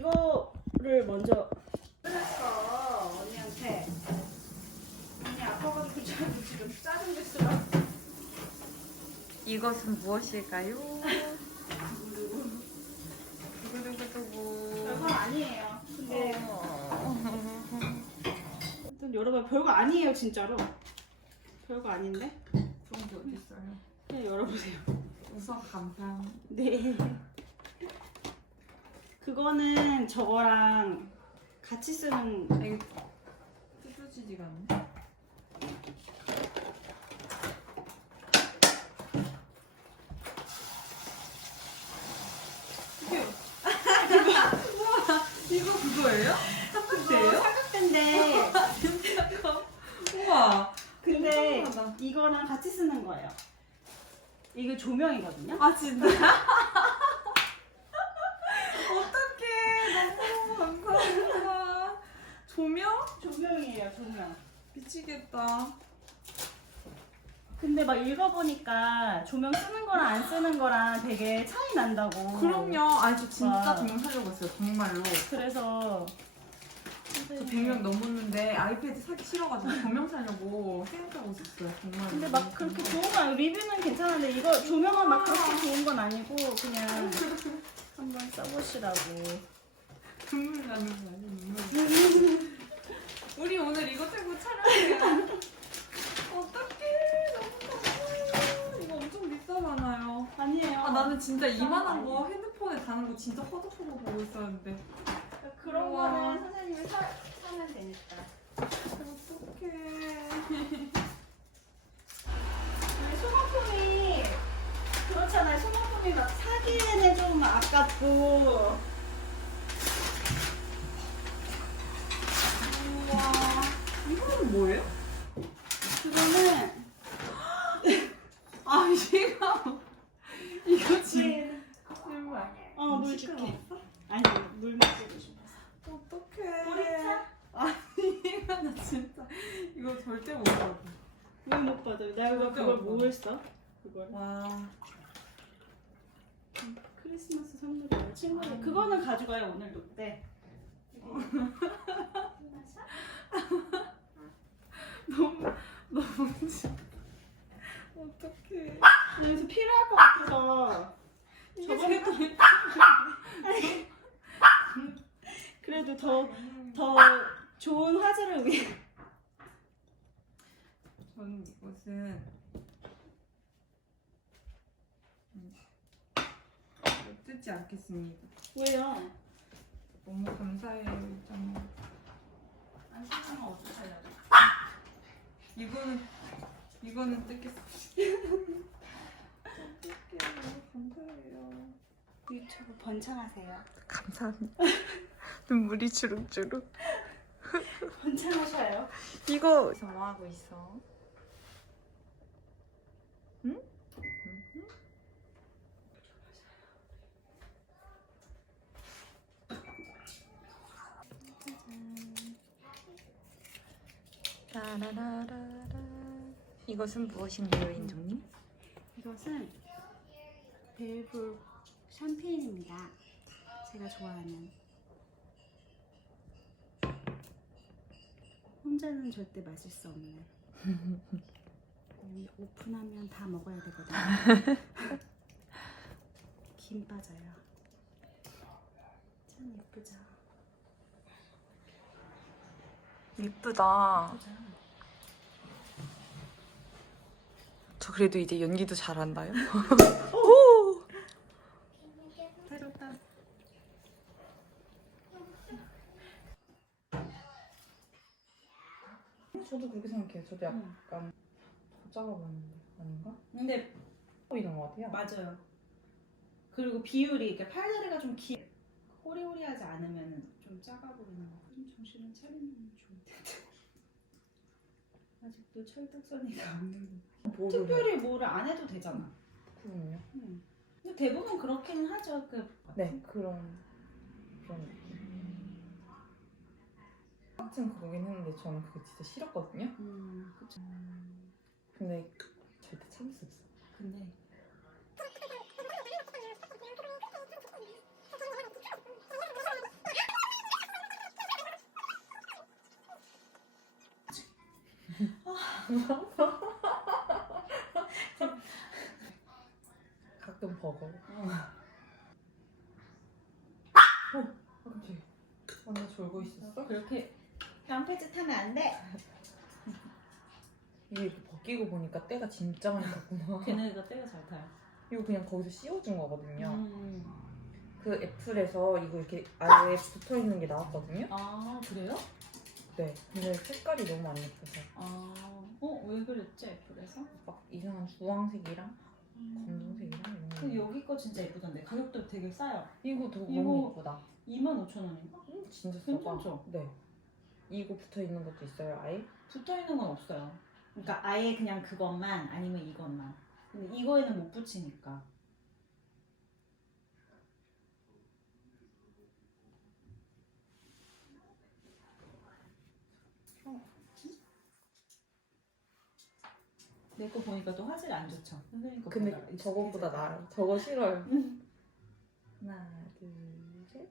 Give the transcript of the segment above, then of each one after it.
이거를 먼저 끊었어 언니한테. 언니 아파가지고 저도 지금 짜증 냈어요. 이것은 무엇일까요? 두구두구두구. 별거 아니에요. 근데 어. 일단 여러분 별거 아니에요 진짜로. 별거 아닌데 좋은 게 어딨어요? 그냥 열어보세요. 우선 감사합니다. 네. 그거는 저거랑 같이 쓰는 아, 이거 뜯어지지가 않네. 이거 그거예요? 삼각대예요? 삼각대인데 우와. 근데 깜짝하다. 이거랑 같이 쓰는 거예요. 이게 조명이거든요. 아 진짜? 어떡해. 너무 감사합니다. 조명? 조명. 미치겠다. 근데 막 읽어보니까 조명 쓰는 거랑 안 쓰는 거랑 되게 차이 난다고. 그럼요. 아니 저 진짜 와. 조명 사려고 했어요. 정말로. 그래서 저 100명 넘었는데 아이패드 사기 싫어가지고 조명 사려고 생각하고 있었어요. 정말. 근데 막 그렇게 좋은 거 리뷰는 괜찮은데 이거 조명은 막 그렇게 좋은 건 아니고 그냥 한번 써보시라고. 눈물 나는 거 아니야? 눈물. 우리 오늘 이거 들고 촬영해요. 어떡해. 너무 감사해요. 이거 엄청 비싸잖아요. 아니에요. 아 나는 진짜 이만한 거 핸드폰에 다는 거 진짜 허접하고 보고 있었는데. 그런 우와. 거는 선생님이 사, 사면 되니까. 어떡해. 우리 소모품이 그렇잖아요. 소모품이 막 사기에는 좀 아깝고. 우와. 이거는 뭐예요? 그거는 아 이거 이거 진 정말. 어, 물 줄게. 아니 물 마시고 싶어서. 어떡해. 보리차? 아니 이거 나 진짜 이거 절대 못 받아. 왜 못 받아? 내가 그걸 못뭐 받아. 했어? 그걸 와. 크리스마스 선물이에요. 친구들 그거는 가져가요 오늘 녹대. 너무 진짜. 어떡해. 여기서 필요할 것 같아서 저번에 세상에. 그래도 더 더 좋은 화제를 위해 저는 이것은 음, 뜯지 않겠습니다. 왜요? 너무 감사해요 일단. 안 쓰면 어떡하려고? 이거는 이거는 뜯겠습니다. 감사해요. 유튜브 번창하세요. 감사합니다. 눈물이 주룩주룩. 번창하셔요. 이거 뭐 하고 있어? 따라라라라. 이것은 무엇인가요, 인종님? 이것은 벨브 샴페인입니다. 제가 좋아하는. 혼자는 절대 마실 수 없는. 음, 오픈하면 다 먹어야 되거든요. 김 빠져요. 참 예쁘죠? 이쁘다. 저 그래도 이제 연기도 잘한다요. 오! 때렸다. 저도 그렇게 생각해요. 저도 응. 약간 더 작아 보이는데 아닌가? 근데 보이는 것 같아요. 맞아요. 그리고 비율이 이렇게 팔다리가 좀 기. 호리호리하지 않으면 좀 작아 보이는 거. 좀 정신을 차리면 좋을 텐데. 아직도 철딱서니가 없는. 뭐를 특별히 뭐를 안 해도 되잖아. 그럼요. 음. 근데 대부분 그렇긴 하죠. 그 네 그런 그런 느낌. 한층 그러긴 했는데 저는 그게 진짜 싫었거든요. 음, 그쵸. 근데 절대 참을 수 없어. 근데 가끔 버거. 어. 어. 언니 졸고 있었어? 그렇게 깡패짓 하면 안 돼. 이게 이렇게 벗기고 보니까 때가 진짜 많이 탔구나. 걔네가 때가 잘 타요. 이거 그냥 거기서 씌워준 거거든요. 음. 그 애플에서 이거 이렇게 아예 붙어 있는 게 나왔거든요. 아 그래요? 네. 근데 색깔이 너무 안 예뻐서 아, 어, 왜 그랬지, 애플에서? 막 이상한 주황색이랑 검정색이랑 이런 거. 그 여기 거 진짜 예쁘던데. 가격도 되게 싸요. 이거 더 이거- 너무 예쁘다. 25,000원인가? 음, 진짜 싸다. 괜찮죠? 네. 이거 붙어 있는 것도 있어요, 아예? 붙어 있는 건 없어요. 그러니까 아예 그냥 그것만 아니면 이것만. 근데 이거에는 못 붙이니까. 내 거 보니까 또 화질 안 좋죠. 선생님 거 근데 보다 저거보다. 나아요. 저거 싫어요. 음. 하나, 둘, 셋.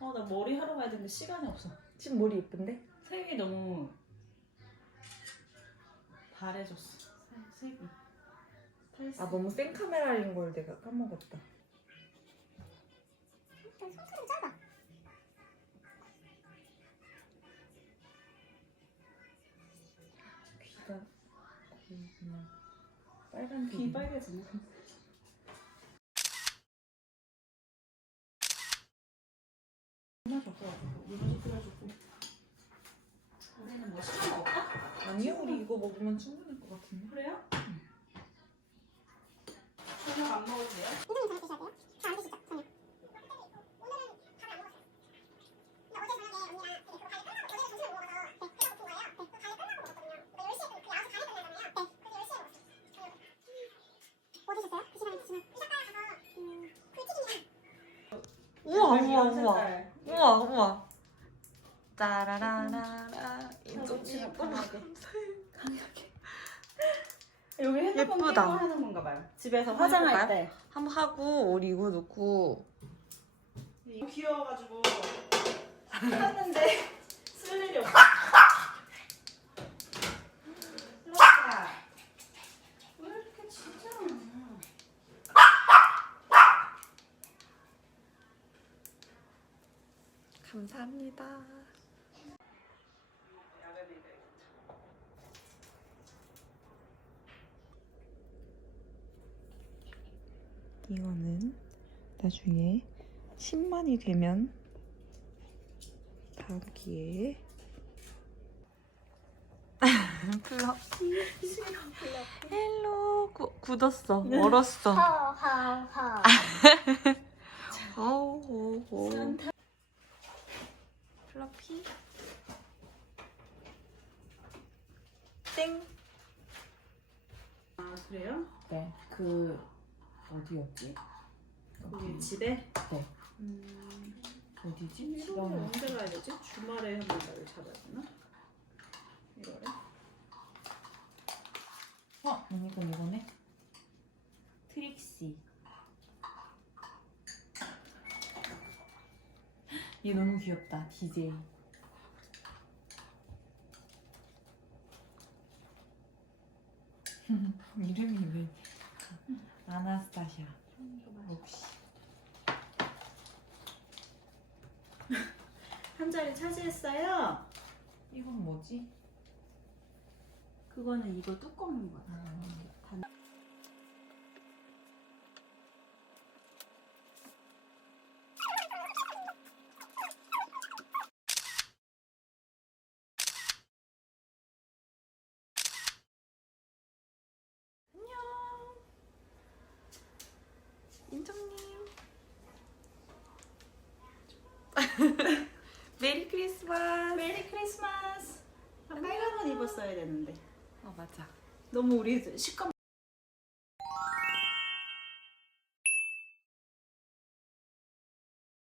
어, 나 머리 하러 가야 되는데 시간이 없어. 지금 머리 예쁜데? 색이 너무 바래졌어. 색- 색이. 아 너무 센 카메라인 걸 내가 까먹었다. 귀가 그냥 빨간색. 귀 빨개지네. 정말 좋더라고. 이모지 끓여주고. 우리는 뭐 시간 없다? 아니요, 우리 이거 먹으면 충분할 것 같은데. 그래요? 저녁 안 먹어도 돼요? 우와, 정말 우와, 귀여운 우와. 색깔. 우와, 우와. 따라라라라. 그렇지, 이거 강하게. 강하게. 여기 핸드폰 예쁘다. 끼고 하는 건가 봐요. 집에서 한번 화장할 해볼까요? 때. 한번 하고 우리 이거 넣고 이거 귀여워가지고 샀는데 쓸 일이 없어. 그렇다. 왜 이렇게 진짜 많아? 감사합니다. 이거는 나중에 10만이 되면 다음 기회에. 플러피. 헬로. 구, 굳었어. 멀었어. 하하하. 산타. 플러피 땡 아 그래요? 네, 그 어디였지? 거기 집에? 네. 음. 어디지? 지방에. 언제 가야 되지? 주말에 한번 나를 잡아야 되나? 1월에? 어, 아니 이건 이거네. 얘 너무 귀엽다. DJ. 이름이 왜? 아나스타샤. 혹시 한 자리 차지했어요. 이건 뭐지? 그거는 이거 뚜껑인 거 같아. 아, 인정님. 메리 크리스마스. 메리 아, 입었어야 되는데. 어 맞아. 너무 우리 시커먼